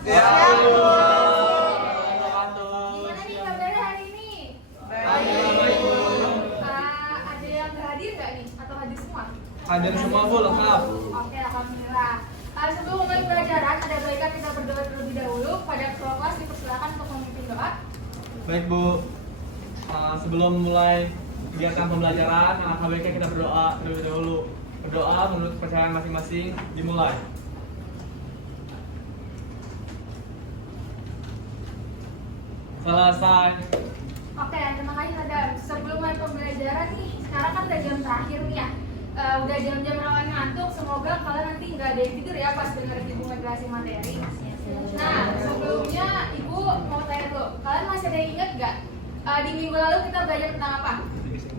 Siap, Bu. Gimana nih kabarnya hari ini? Baik, Bu. Ada yang nggak hadir nggak nih? Atau hadir semua? Hadir semua, Bu, lengkap. Oke, alhamdulillah. Sebelum mulai pelajaran, ada baiknya kita berdoa terlebih dahulu. Pada ketua kelas dipersilakan untuk memimpin doa. Baik, Bu. Sebelum mulai kegiatan pembelajaran, alangkah baiknya kita berdoa terlebih dahulu. Berdoa menurut kepercayaan masing-masing, dimulai. Selesai. Oke, terima kasih Adam. Sebelum mulai pembelajaran nih, sekarang kan udah jam terakhir nih ya. Udah jam-jam rawan ngantuk. Semoga kalian nanti nggak ada yang tidur ya pas dengerin ibu ngejelasin materi. Nah, sebelumnya ibu mau tanya tuh, kalian masih ada yang ingat nggak? Di minggu lalu kita belajar tentang apa?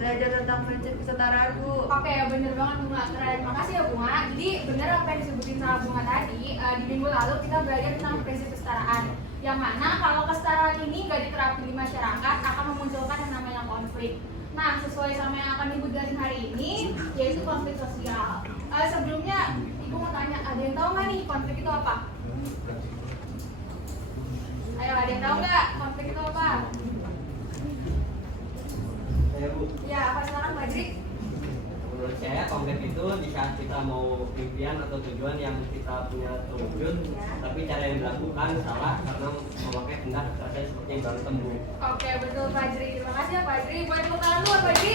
Belajar tentang prinsip kesetaraan, Bu. Oke, bener banget Bunga. Keren. Makasih ya Bunga. Jadi bener apa yang disebutin sama Bunga tadi. Di minggu lalu kita belajar tentang prinsip kesetaraan. Yang mana kalau kesetaraan ini nggak diterapkan di masyarakat akan memunculkan yang namanya konflik. Nah, sesuai sama yang akan Ibu jelasin hari ini, yaitu konflik sosial. Sebelumnya, Ibu mau tanya, ada yang tahu nggak nih konflik itu apa? Ayo, ada yang tahu nggak konflik itu apa? Ya, Bu. Ya, apa silakan Pak Jri? Menurut saya konflik itu di saat kita mau impian atau tujuan yang kita punya terwujud, tapi cara yang dilakukan salah karena memakai tindak kekerasan seperti yang berantem, Bu. Oke, betul Pak Jri. Terima kasih ya Pak Jri. Buat tepuk tangan dulu Pak Jri.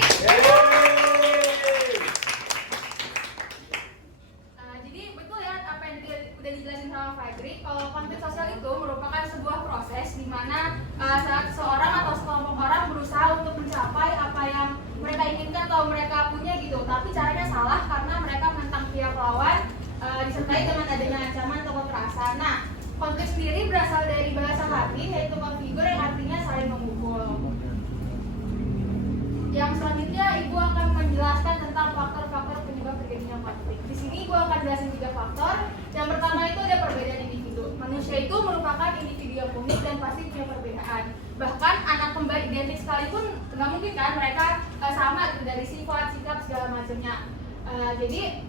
Jadi betul ya apa yang udah dijelasin sama Pak Jri. Kalau konflik sosial itu merupakan sebuah proses di mana saat seorang atau sekelompok orang berusaha untuk mencapai apa yang mereka inginkan atau mereka punya gitu, tapi caranya salah karena mereka menentang pihak lawan disertai dengan adanya ancaman atau kekerasan. Nah, konflik sendiri berasal dari bahasa Latin yaitu konfigur yang artinya saling memukul. Yang selanjutnya Ibu akan menjelaskan tentang faktor-faktor penyebab terjadinya konflik. Di sini Ibu akan jelasin 3 faktor. Yang pertama itu ada perbedaan individu. Manusia itu merupakan individu yang unik dan pasti punya perbedaan. Bahkan anak kembar identik sekalipun nggak mungkin kan mereka sama gitu dari sifat, sikap segala macamnya. Jadi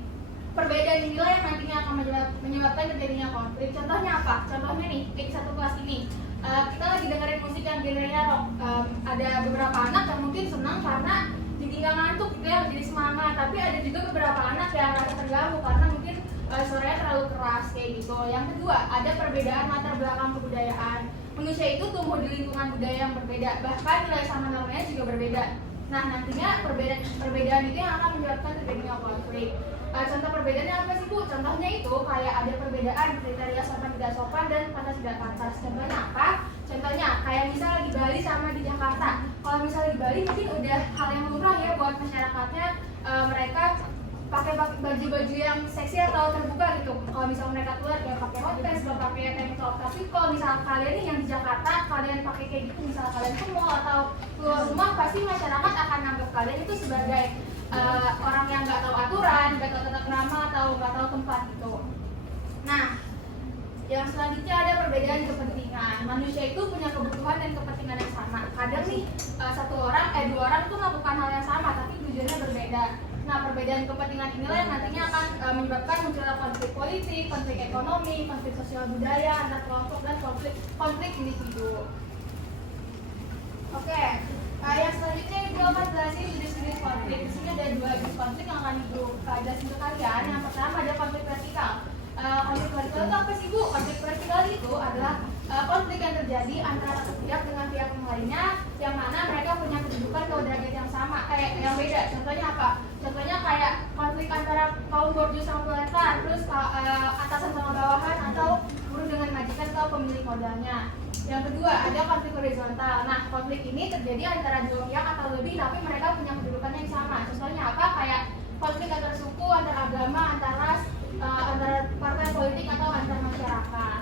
perbedaan inilah yang nantinya akan menyebabkan terjadinya konflik. Contohnya apa? Contohnya nih, di satu kelas ini kita lagi dengerin musik yang genrenya rock. Ada beberapa anak yang mungkin senang karena jadi nggak ngantuk gitu ya, jadi semangat. Tapi ada juga beberapa anak yang rasa terganggu karena mungkin suaranya terlalu keras kayak gitu. Yang kedua, ada perbedaan latar belakang kebudayaan. Manusia itu tumbuh di lingkungan budaya yang berbeda, bahkan nilai sama namanya juga berbeda. Nah, nantinya perbedaan itu yang akan menyebabkan terjadinya konflik. Contoh perbedaannya apa sih Bu? Contohnya itu kayak ada perbedaan kriteria sopan tidak sopan dan pantas tidak pantas. Contohnya apa? Contohnya kayak misalnya di Bali sama di Jakarta. Kalau misalnya di Bali mungkin udah hal yang lumrah ya buat masyarakatnya, mereka pakai baju-baju yang seksi atau terbuka gitu. Kalau misalnya mereka keluar ya pakai hot pants, nggak pakai tank top. Tapi kalau misalnya kalian nih yang di Jakarta, kalian pakai kayak gitu, misalnya kalian ke mall atau keluar rumah, pasti masyarakat akan anggap kalian itu sebagai orang yang nggak tahu aturan, nggak tahu tata krama atau nggak tahu tempat gitu. Nah, yang selanjutnya ada perbedaan kepentingan. Manusia itu punya kebutuhan dan kepentingan yang sama. Kadang nih dua orang itu melakukan hal yang sama tapi tujuannya berbeda. Nah, perbedaan kepentingan inilah yang nantinya akan menyebabkan munculnya konflik politik, konflik ekonomi, konflik sosial budaya antar kelompok dan konflik individu. Oke, yang selanjutnya Ibu akan jelasin jenis-jenis konflik. Di sini ada 2 jenis konflik yang akan Ibu jelasin ke kalian. Yang pertama ada konflik vertikal. Konflik vertikal itu apa sih Bu? Konflik vertikal itu adalah konflik yang terjadi antara satu pihak dengan pihak yang lainnya, yang mana mereka punya kedudukan atau derajat yang sama, yang beda. Contohnya apa? Contohnya kayak konflik antara kaum borju sama proletar, terus atasan sama bawahan, atau buruh dengan majikan atau pemilik modalnya. Yang kedua ada konflik horizontal. Nah, konflik ini terjadi antara 2 pihak atau lebih, tapi mereka punya kedudukan yang sama. Contohnya apa? Kayak konflik antar suku, antar agama, antar ras, antar partai politik atau antar masyarakat.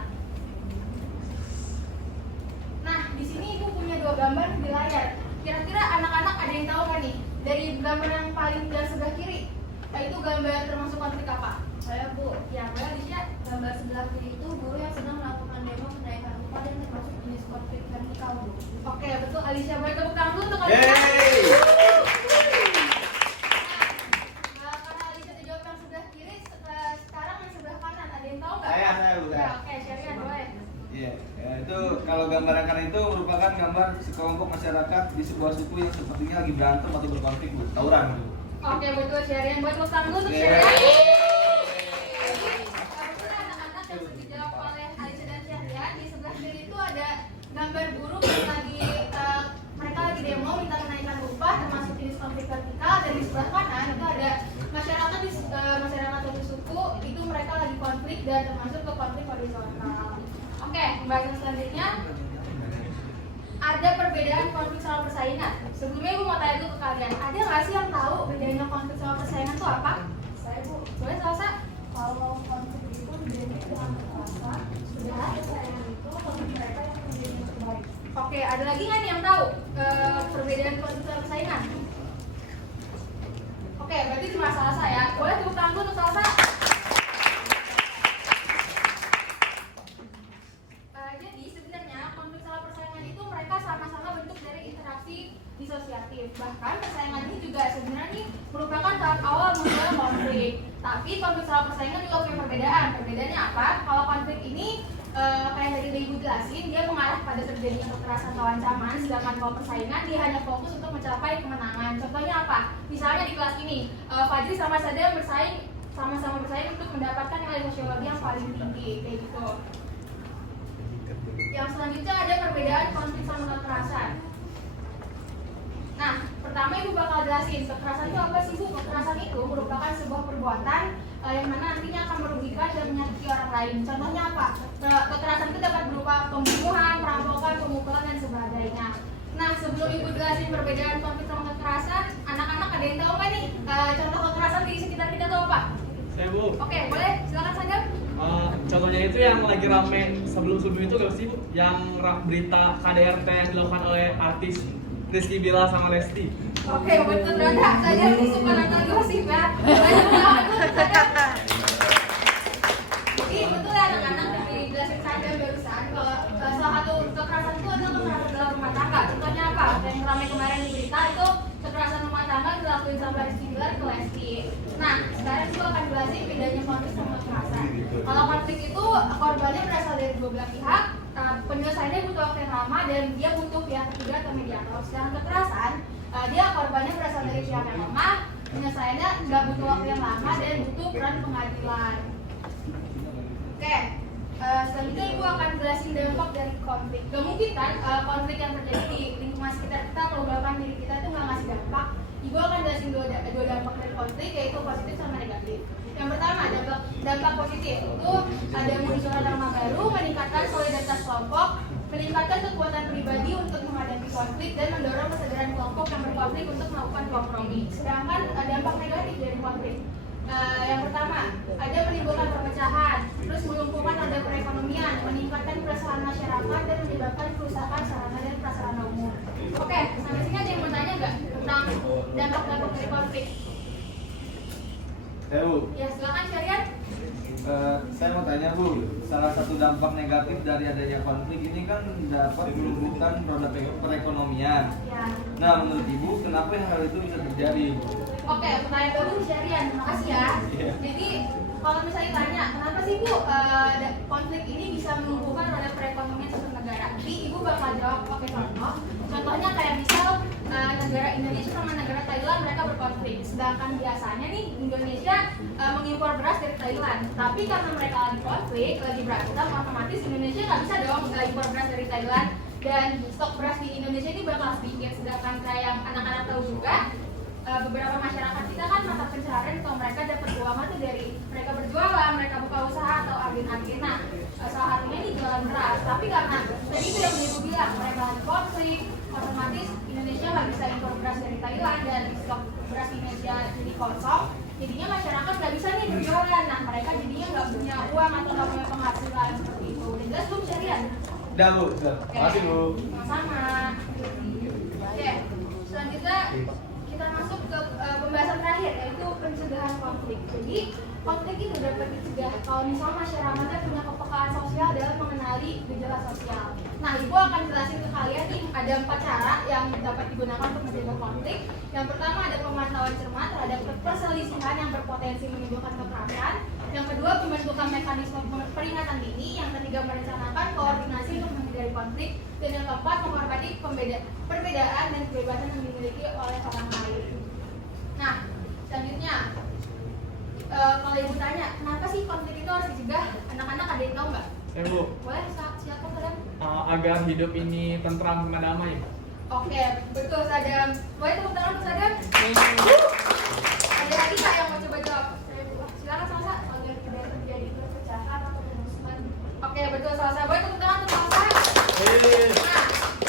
Nah, di sini Ibu punya 2 gambar di layar. Kira-kira anak-anak ada yang tahu nggak nih? Dari gambar yang paling yang sebelah kiri, itu gambar termasuk konflik apa? Saya, Bu. Ya, Mbak Alicia. Gambar sebelah kiri itu guru yang sedang melakukan demo menaikkan upah dan termasuk jenis konflik vertikal, Bu. Oke, betul Alicia. Boleh tepuk tangan dulu untuk Alicia. Nah, karena Alicia dijawab yang sebelah kiri, sekarang yang sebelah kanan. Ada yang tahu nggak? Saya, Bu. Ya, oke, Syariah boleh. Kalau gambar yang kanan itu merupakan gambar sekelompok masyarakat di sebuah suku yang sepertinya lagi berantem atau berkonflik, Bu. Tawuran. Oke, betul Syarian. Buat tepuk tangan dulu untuk Oke. Syarian. Jadi, kebetulan anak-anak yang sudah dijawab oleh Aisyah dan Syarian, di sebelah kiri itu ada gambar buruh yang lagi mereka lagi demo minta kenaikan upah termasuk jenis konflik vertikal, dan di sebelah kanan itu ada masyarakat masyarakat satu suku itu mereka lagi konflik dan termasuk ke konflik horizontal. Oke, pembahasan selanjutnya ada perbedaan konflik sama persaingan. Sebelumnya ibu mau tanya dulu ke kalian, ada nggak sih yang tahu bedanya konflik sama persaingan itu apa? Saya Bu, Boleh Salsa? kalau konflik itu identik dengan kekerasan, sedangkan persaingan itu konflik mereka yang menjadi yang terbaik. Oke, ada lagi nggak nih yang tahu perbedaan konflik sama persaingan? Oke, berarti cuma Salsa ya. Boleh tepuk tangan dulu untuk Salsa? Jadi sebenarnya konflik sama persaingan itu mereka sama-sama bentuk dari interaksi disosiatif. Bahkan persaingan ini juga sebenarnya nih merupakan tahap awal munculnya konflik. Tapi konflik sama persaingan juga punya perbedaan. Perbedaannya apa? Kalau konflik ini kayak tadi Ibu jelasin, dia mengarah pada terjadinya kekerasan atau ancaman. Sedangkan kalau persaingan dia hanya fokus untuk mencapai kemenangan. Contohnya apa? Misalnya di kelas ini, Fajri sama Sadam sama-sama bersaing untuk mendapatkan nilai sosiologi yang paling tinggi, kayak gitu. Yang selanjutnya ada perbedaan konflik sama kekerasan. Nah, pertama ibu bakal jelasin kekerasan itu apa sih Bu? Kekerasan itu merupakan sebuah perbuatan yang mana nantinya akan merugikan dan menyakiti orang lain. Contohnya apa? Kekerasan itu dapat berupa pembunuhan, perampokan, pemukulan dan sebagainya. Nah, sebelum ibu jelasin perbedaan konflik sama kekerasan, anak-anak ada yang tahu nggak nih contoh kekerasan di sekitar kita tuh apa? Saya Bu. Oke, boleh silakan saja. Contohnya itu yang lagi rame sebelum itu gak sih Bu? Yang berita KDRT yang dilakukan oleh artis Rizky Bilar sama Lesti. Oke, betul ternyata saya suka nonton gosip ya. Banyak banget saya. Jadi betul ya anak-anak yang dijelasin saja barusan kalau salah satu kekerasan itu adalah kekerasan dalam rumah tangga. Contohnya apa? Yang ramai kemarin di berita itu kekerasan rumah tangga dilakuin sama Rizky Bilar ke Lesti. Nah, sekarang itu akan jelasin bedanya konflik sama kekerasan. Kalau konflik itu korbannya berasal dari dua belah pihak, penyelesaiannya butuh waktu yang lama dan dia butuh pihak ketiga atau mediator. Sedangkan kekerasan, dia korbannya berasal dari pihak yang lemah, penyelesaiannya nggak butuh waktu yang lama dan butuh peran pengadilan. Oke, selanjutnya ibu akan jelasin dampak dari konflik. Gak mungkin kan konflik yang terjadi di lingkungan sekitar kita atau bahkan diri kita itu nggak ngasih dampak. Ibu akan jelasin dua dampak dari konflik, yaitu positif sama negatif. Yang pertama, dampak positif itu ada munculnya norma baru, meningkatkan solidaritas kelompok, meningkatkan kekuatan pribadi untuk menghadapi konflik dan mendorong kesadaran kelompok yang berkonflik untuk melakukan kompromi. Sedangkan dampak negatif dari konflik, yang pertama ada menimbulkan perpecahan, terus melumpuhkan roda perekonomian, meningkatkan keresahan masyarakat dan menyebabkan kerusakan sarana dan prasarana umum. Oke, sampai sini ada yang mau tanya nggak tentang dampak-dampak dari konflik? Ya Bu, Ya silakan Syarian. saya mau tanya Bu, salah satu dampak negatif dari adanya konflik ini kan dapat melumpuhkan roda perekonomian. Ya. Nah, menurut Ibu, kenapa hal itu bisa terjadi? Oke, pertanyaan baru Syarian, terima kasih ya. Iya. Jadi kalau misalnya tanya, kenapa sih Bu konflik ini bisa melumpuhkan roda perekonomian suatu negara? Jadi Ibu bakal jawab pakai contoh. Contohnya kayak misal negara Indonesia sama negara Thailand mereka berkonflik. Sedangkan biasanya nih Indonesia mengimpor beras dari Thailand. Tapi karena mereka lagi konflik, lagi berantem, otomatis Indonesia nggak bisa dong impor beras dari Thailand. Dan stok beras di Indonesia ini bakal sedikit. Sedangkan kayak yang anak-anak tahu juga, beberapa masyarakat kita kan mata pencaharian atau mereka dapat keuangan tuh dari mereka berjualan, mereka buka usaha atau agen-agen. Nah, salah satunya ini jualan beras. Tapi karena tadi itu yang Ibu bilang mereka lagi konflik, otomatis Indonesia nggak bisa impor beras dari Thailand dan stok beras Indonesia jadi kosong. Jadinya masyarakat nggak bisa nih berjualan. Nah, mereka jadinya nggak punya uang atau nggak punya penghasilan seperti itu. Dan jelas Bu Syarian. Udah Bu, sudah. Makasih Bu. Sama-sama. Oke, selanjutnya kita masuk ke pembahasan terakhir, yaitu pencegahan konflik. Jadi konflik itu dapat dicegah kalau misalnya masyarakatnya punya kepekaan sosial dalam mengenali gejala sosial. Nah, Ibu akan jelasin ke kalian nih ada 4 cara yang dapat digunakan untuk mencegah konflik. Yang pertama ada pemantauan cermat terhadap perselisihan yang berpotensi menimbulkan kekerasan. Yang kedua, menentukan mekanisme peringatan dini, yang ketiga merencanakan koordinasi untuk menghindari konflik, dan yang keempat menghormati perbedaan dan kebebasan yang dimiliki oleh orang lain. Nah, selanjutnya kalau ibu tanya, kenapa sih konflik itu harus dicegah? Anak-anak ada yang tahu nggak? Bu, Boleh, siapa kalian? agar hidup ini tentram dan damai. Oke, betul Sadam. Boleh tepuk tangan untuk Sadam? Ada lagi Kak yang mau coba jawab? Silakan Salsa. Agar tidak terjadi perpecahan atau pemusuhan. Oke, betul Salsa. Boleh tepuk tangan untuk Salsa? Nah,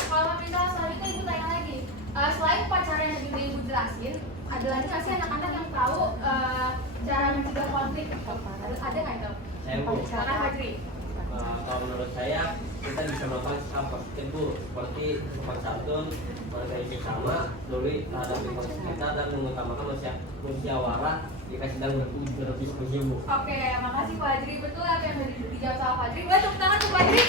kalau pemerintah selanjutnya ibu tanya lagi. Selain upacara yang tadi ibu jelasin, ada lagi nggak sih anak-anak yang tahu cara mencegah konflik? Ada nggak itu? Saya Bu, Silakan Fajri. kalau menurut saya kita bisa melakukan sikap positif Bu, seperti sopan santun, berorganisasi sama, peduli terhadap lingkungan kita dan mengutamakan musyawarah jika sedang berdiskusi Bu. Oke, makasih Fajri. Betul apa yang tadi dijawab sama Fajri. Boleh tepuk tangan untuk Fajri?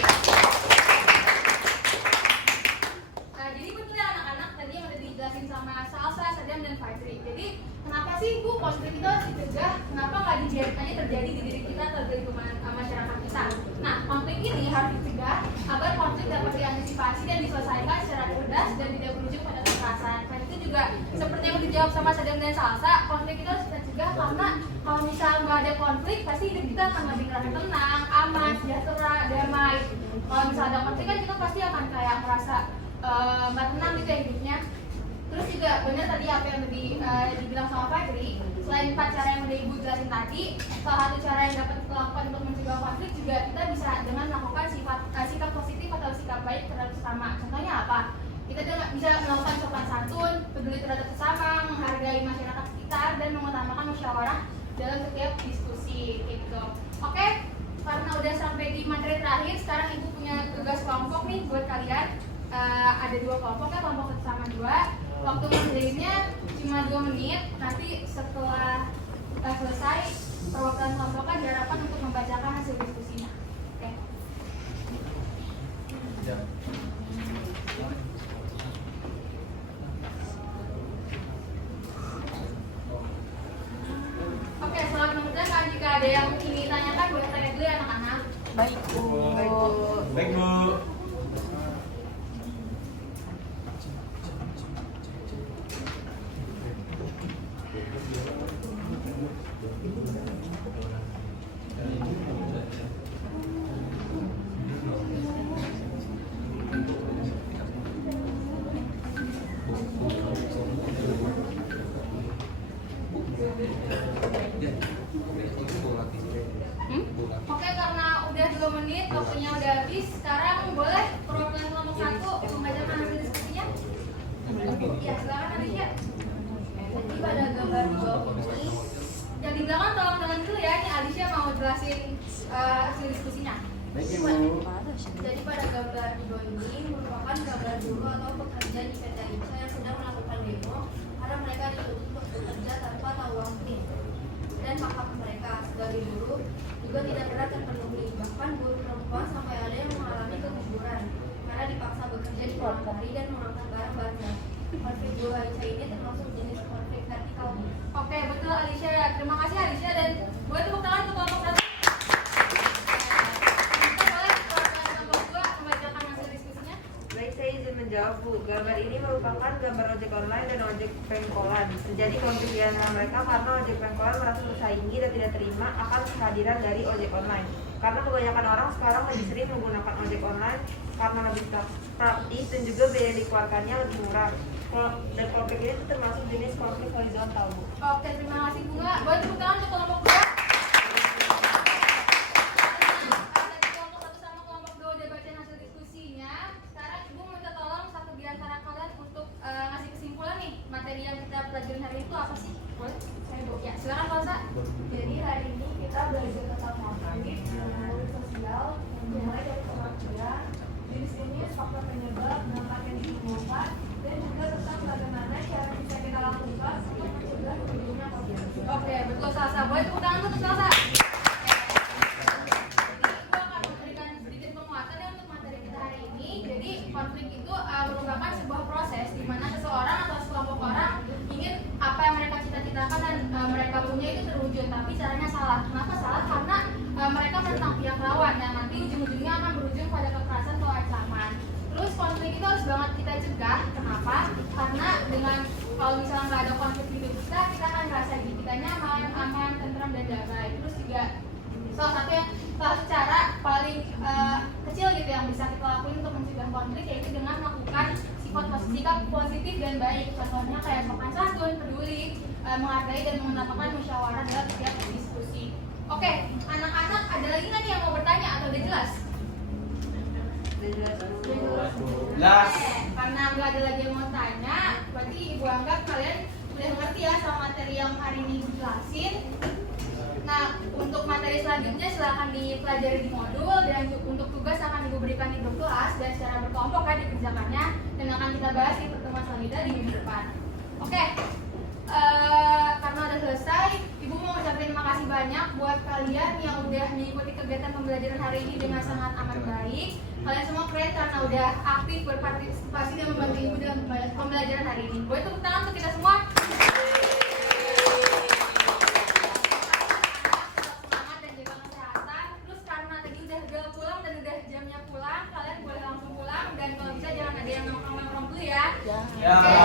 Nah, jadi betul ya anak-anak tadi yang udah dijelasin sama Salsa, Sadam, dan Fajri. Jadi kenapa sih Bu konflik itu harus dicegah? Kenapa nggak dibiarkan aja terjadi di diri kita atau di lingkungan masyarakat kita? Nah, konflik ini harus dicegah agar konflik dapat diantisipasi dan diselesaikan secara cerdas dan tidak berujung pada kekerasan. Dan itu juga seperti yang dijawab sama Sadam dan Salsa, konflik itu harus kita cegah karena kalau misalnya nggak ada konflik, pasti hidup kita akan lebih ngerasa tenang, aman, sejahtera, damai. Kalau misalnya ada konflik kan kita pasti akan kayak merasa nggak tenang gitu ya hidupnya. Terus juga benar tadi apa yang tadi dibilang sama Fajri, selain 4 cara yang udah ibu jelasin tadi, salah satu cara yang dapat kita lakukan untuk mencegah konflik juga kita bisa dengan melakukan sikap positif atau sikap baik terhadap sesama. Contohnya apa? Kita bisa melakukan sopan santun, peduli terhadap sesama, menghargai masyarakat sekitar, dan mengutamakan musyawarah dalam setiap diskusi gitu. Oke, karena udah sampai di materi terakhir, sekarang ibu punya tugas kelompok nih buat kalian. Ada 2 kelompok ya, kelompok 1 sama 2. Waktu menjadinya cuma 2 menit. Nanti setelah selesai perwakilan kelompoknya diharapkan untuk membacakan hasil diskusinya. Oke. Oke, selamat mengerjakan. Jika ada yang ingin ditanyakan, boleh tanya dulu ya anak-anak. Baik Bu. Baik Bu. Oke, karena udah 2 menit, waktunya udah habis. Sekarang boleh perwakilan kelompok 1 membacakan hasil diskusinya? Ya, silakan Alicia. Jadi pada gambar di bawah ini, Yang di belakang tolong dengar dulu ya, ini Alicia mau jelasin hasil diskusinya. Baik Ibu. jadi pada gambar di bawah ini merupakan gambar buruh atau pekerja di PT ICA yang sedang melakukan demo karena mereka dituntut untuk bekerja tanpa tahu waktu dan hak mereka sebagai buruh juga tidak pernah terpenuhi. Bahkan buruh perempuan sampai ada yang mengalami keguguran karena dipaksa bekerja di malam hari dan mengangkat barang-barang. Konflik buruh ICA ini termasuk jenis konflik vertikal. Oke, betul Alicia. Terima kasih Alicia, dan boleh tepuk tangan untuk kelompok 1. Baik, saya izin menjawab Bu. Gambar ini merupakan gambar ojek online dan ojek pengkolan. Terjadi konflik di antara mereka karena ojek pengkolan merasa tersaingi dan tidak terima akan kehadiran dari ojek online. Karena kebanyakan orang sekarang lebih sering menggunakan ojek online karena lebih praktis dan juga biaya yang dikeluarkannya lebih murah. Dan konflik ini termasuk jenis konflik horizontal Bu. Oke, terima kasih Bunga. Boleh tepuk tangan untuk kelompok 2. Kelompok 1 sama kelompok 2 udah bacain hasil diskusinya. Sekarang Ibu minta tolong satu di antara kalian untuk ngasih kesimpulan nih, materi yang kita pelajarin hari itu apa sih? Boleh? Saya Bu. Ya, silakan Rosa. Jadi hari ini kita belajar tentang konflik, konflik sosial, dimulai dari pengertian, jenis ini faktor penyebab, dampak yang ditimbulkan, dan juga tentang bagaimana cara bisa kita lakukan untuk mencegah terjadinya konflik. Oke, betul Salsa. Boleh tepuk tangan Salah satu cara paling kecil gitu yang bisa kita lakuin untuk mencegah konflik yaitu dengan melakukan sikap positif dan baik. Contohnya kayak sopan santun, peduli, menghargai dan mengedepankan musyawarah dalam setiap diskusi. Oke, anak-anak ada lagi nggak nih yang mau bertanya atau udah jelas? Jelas. Oke, karena nggak ada lagi yang mau tanya, berarti Ibu anggap kalian udah ngerti ya sama materi yang hari ini Ibu jelasin. Nah, untuk materi selanjutnya silahkan dipelajari di modul dan untuk tugas akan Ibu berikan di grup kelas dan secara berkelompok kan dikerjakannya dan akan kita bahas di pertemuan selanjutnya di minggu depan. Oke, karena udah selesai, Ibu mau ucapin terima kasih banyak buat kalian yang udah mengikuti kegiatan pembelajaran hari ini dengan sangat amat baik. Kalian semua keren karena udah aktif berpartisipasi dan membantu Ibu dalam pembelajaran hari ini. Boleh tepuk tangan untuk kita semua. Semangat dan jaga kesehatan. Terus karena tadi udah pulang dan udah jamnya pulang, kalian boleh langsung pulang dan kalau bisa jangan ada yang nongkrong-nongkrong dulu ya. Ya.